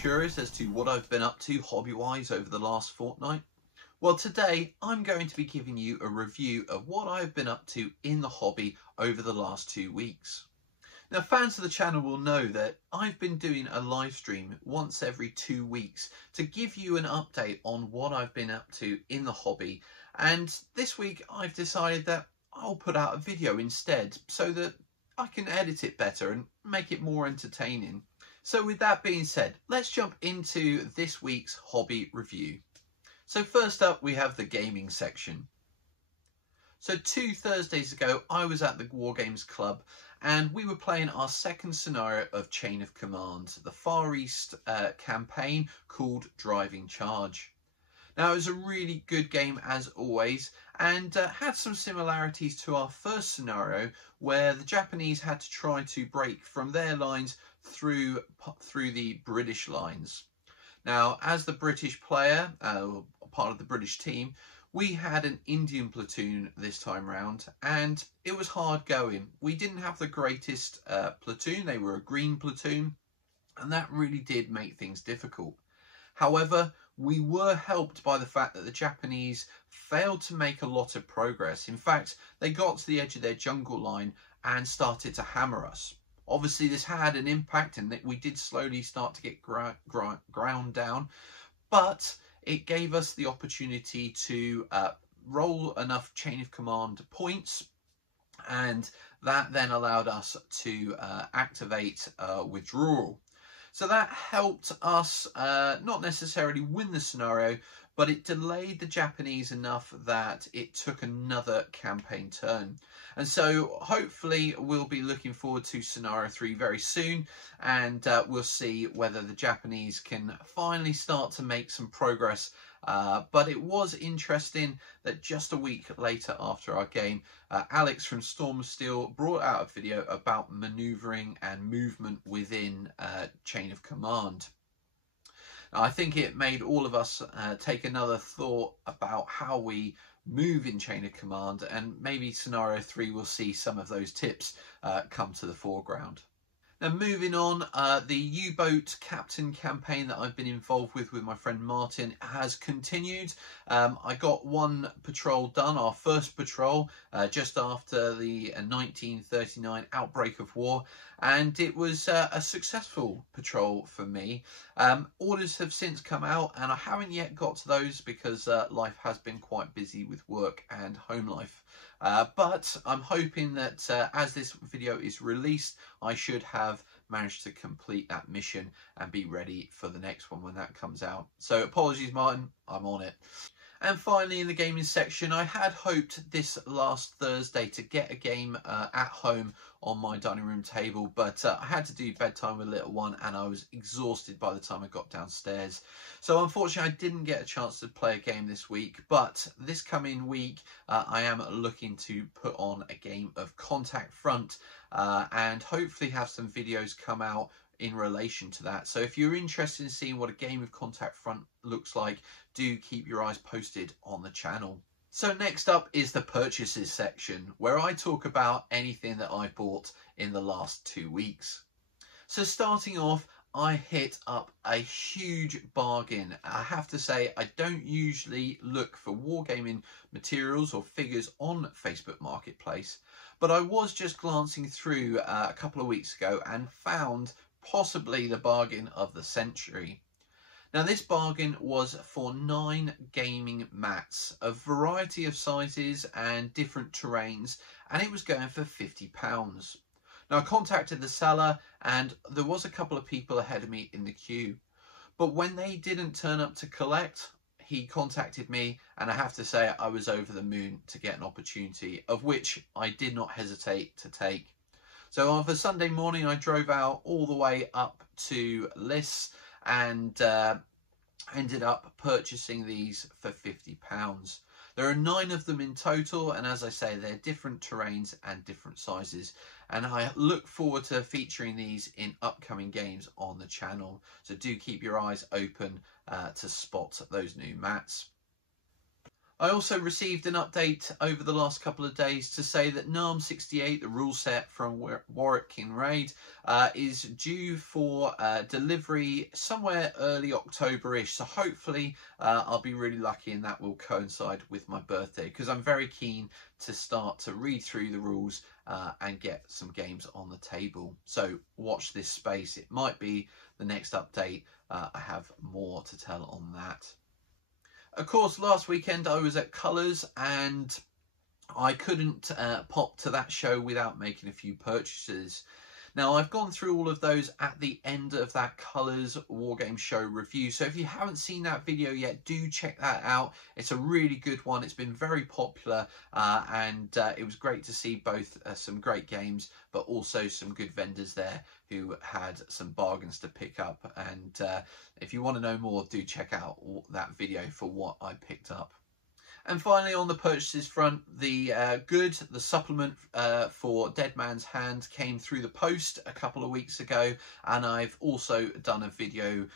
curious as to what I've been up to hobby-wise over the last fortnight? Well, today I'm going to be giving you a review of what I've been up to in the hobby over the last 2 weeks. Now, fans of the channel will know that I've been doing a live stream once every 2 weeks to give you an update on what I've been up to in the hobby. And this week I've decided that I'll put out a video instead so that I can edit it better and make it more entertaining. So with that being said, let's jump into this week's hobby review. So first up, we have the gaming section. So 2 Thursdays ago, I was at the Wargames Club and we were playing our second scenario of Chain of Command, the Far East campaign called Driving Charge. Now, it was a really good game as always, and had some similarities to our first scenario where the Japanese had to try to break from their lines through the British lines. Now, as the British player, part of the British team, we had an Indian platoon this time round, and it was hard going. We didn't have the greatest platoon. They were a green platoon, and that really did make things difficult. However, we were helped by the fact that the Japanese failed to make a lot of progress. In fact, they got to the edge of their jungle line and started to hammer us. Obviously, this had an impact in that we did slowly start to get ground down, but it gave us the opportunity to roll enough Chain of Command points, and that then allowed us to activate withdrawal. So that helped us not necessarily win the scenario, but it delayed the Japanese enough that it took another campaign turn. And so hopefully we'll be looking forward to scenario 3 very soon, and we'll see whether the Japanese can finally start to make some progress. But it was interesting that just a week later after our game, Alex from Storm of Steel brought out a video about manoeuvring and movement within Chain of Command. Now, I think it made all of us take another thought about how we move in Chain of Command, and maybe scenario 3 will see some of those tips come to the foreground. Now, moving on, the U-boat captain campaign that I've been involved with my friend Martin has continued. I got one patrol done, our first patrol, just after the 1939 outbreak of war, and it was a successful patrol for me. Orders have since come out, and I haven't yet got to those because life has been quite busy with work and home life. But I'm hoping that as this video is released, I should have managed to complete that mission and be ready for the next one when that comes out. So apologies, Martin, I'm on it. And finally, in the gaming section, I had hoped this last Thursday to get a game at home on my dining room table, but I had to do bedtime with little one and I was exhausted by the time I got downstairs. So unfortunately, I didn't get a chance to play a game this week, but this coming week, I am looking to put on a game of Contact Front and hopefully have some videos come out in relation to that. So if you're interested in seeing what a game of Contact Front looks like, do keep your eyes posted on the channel. So next up is the purchases section, where I talk about anything that I bought in the last 2 weeks. So starting off, I hit up a huge bargain. I have to say, I don't usually look for wargaming materials or figures on Facebook Marketplace, but I was just glancing through a couple of weeks ago and found possibly the bargain of the century. Now, this bargain was for 9 gaming mats, a variety of sizes and different terrains, and it was going for £50. Now, I contacted the seller and there was a couple of people ahead of me in the queue, but when they didn't turn up to collect, he contacted me, and I have to say I was over the moon to get an opportunity, of which I did not hesitate to take. So on a Sunday morning, I drove out all the way up to Liss and ended up purchasing these for £50. There are 9 of them in total, and as I say, they're different terrains and different sizes, and I look forward to featuring these in upcoming games on the channel. So do keep your eyes open to spot those new mats. I also received an update over the last couple of days to say that NARM 68, the rule set from Warwick in Raid, is due for delivery somewhere early October-ish. So hopefully I'll be really lucky and that will coincide with my birthday, because I'm very keen to start to read through the rules and get some games on the table. So watch this space. It might be the next update. I have more to tell on that. Of course, last weekend I was at Colours and I couldn't pop to that show without making a few purchases. Now, I've gone through all of those at the end of that Colours Wargame Show review. So if you haven't seen that video yet, do check that out. It's a really good one. It's been very popular and it was great to see both some great games, but also some good vendors there who had some bargains to pick up. And if you want to know more, do check out that video for what I picked up. And finally, on the purchases front, the supplement for Dead Man's Hand came through the post a couple of weeks ago, and I've also done a video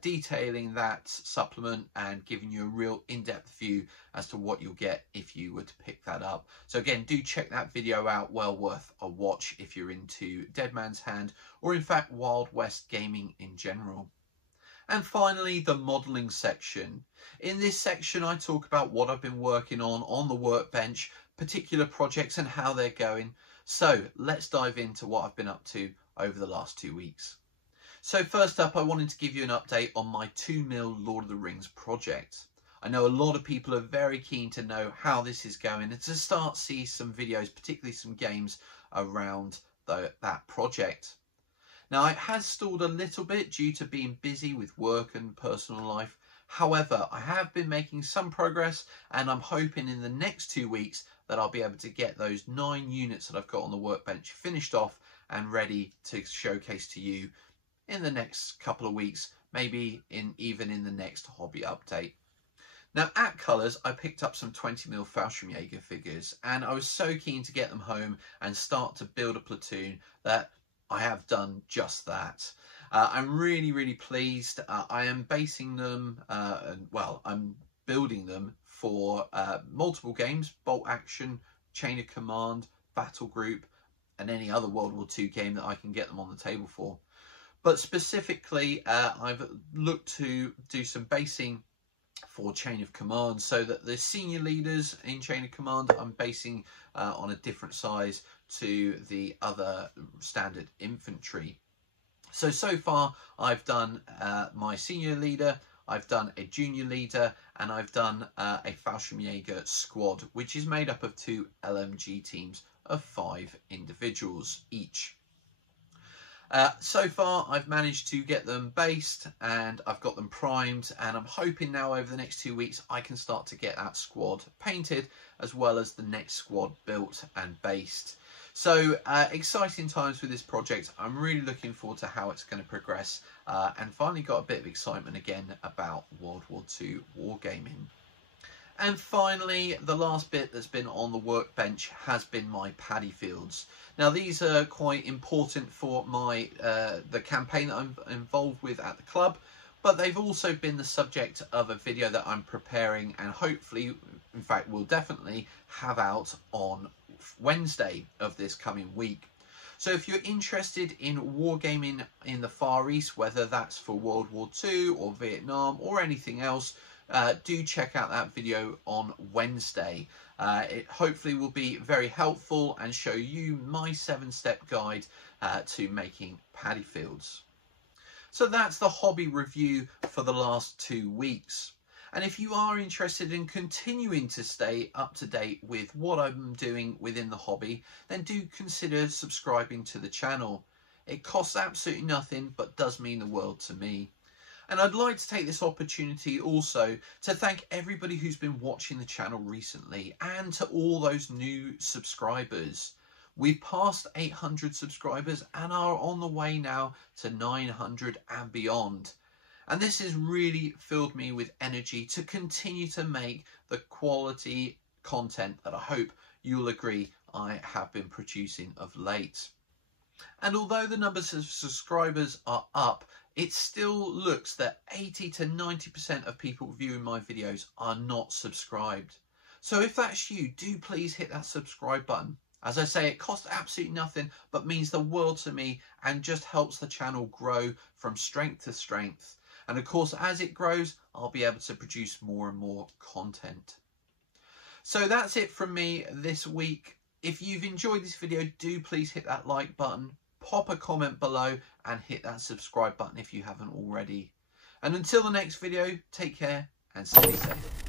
detailing that supplement and giving you a real in-depth view as to what you'll get if you were to pick that up. So again, do check that video out, well worth a watch if you're into Dead Man's Hand or in fact Wild West gaming in general. And finally, the modelling section. In this section, I talk about what I've been working on the workbench, particular projects and how they're going. So let's dive into what I've been up to over the last 2 weeks. So first up, I wanted to give you an update on my 2 mil Lord of the Rings project. I know a lot of people are very keen to know how this is going and to start see some videos, particularly some games around that project. Now, it has stalled a little bit due to being busy with work and personal life. However, I have been making some progress and I'm hoping in the next 2 weeks that I'll be able to get those 9 units that I've got on the workbench finished off and ready to showcase to you in the next couple of weeks, maybe even in the next hobby update. Now, at Colours, I picked up some 20 mil Fallschirmjäger figures and I was so keen to get them home and start to build a platoon that I have done just that. I'm really pleased. I am basing them, I'm building them for multiple games: Bolt Action, Chain of Command, Battle Group, and any other World War II game that I can get them on the table for. But specifically, I've looked to do some basing for Chain of Command, so that the senior leaders in Chain of Command I'm basing on a different size to the other standard infantry. So far I've done my senior leader, I've done a junior leader, and I've done a Fallschirmjäger squad, which is made up of 2 LMG teams of 5 individuals each. So far I've managed to get them based and I've got them primed, and I'm hoping now over the next 2 weeks I can start to get that squad painted as well as the next squad built and based. So exciting times with this project. I'm really looking forward to how it's going to progress and finally got a bit of excitement again about World War II wargaming. And finally, the last bit that's been on the workbench has been my paddy fields. Now, these are quite important for my the campaign that I'm involved with at the club, but they've also been the subject of a video that I'm preparing and hopefully, in fact, will definitely have out on Wednesday of this coming week. So if you're interested in wargaming in the Far East, whether that's for World War II or Vietnam or anything else, do check out that video on Wednesday. It hopefully will be very helpful and show you my 7-step guide to making paddy fields. So that's the hobby review for the last 2 weeks. And if you are interested in continuing to stay up to date with what I'm doing within the hobby, then do consider subscribing to the channel. It costs absolutely nothing, but does mean the world to me. And I'd like to take this opportunity also to thank everybody who's been watching the channel recently and to all those new subscribers. We've passed 800 subscribers and are on the way now to 900 and beyond. And this has really filled me with energy to continue to make the quality content that I hope you'll agree I have been producing of late. And although the numbers of subscribers are up, it still looks that 80 to 90% of people viewing my videos are not subscribed. So if that's you, do please hit that subscribe button. As I say, it costs absolutely nothing, but means the world to me and just helps the channel grow from strength to strength. And of course, as it grows, I'll be able to produce more and more content. So that's it from me this week. If you've enjoyed this video, do please hit that like button, pop a comment below and hit that subscribe button if you haven't already. And until the next video, take care and stay safe.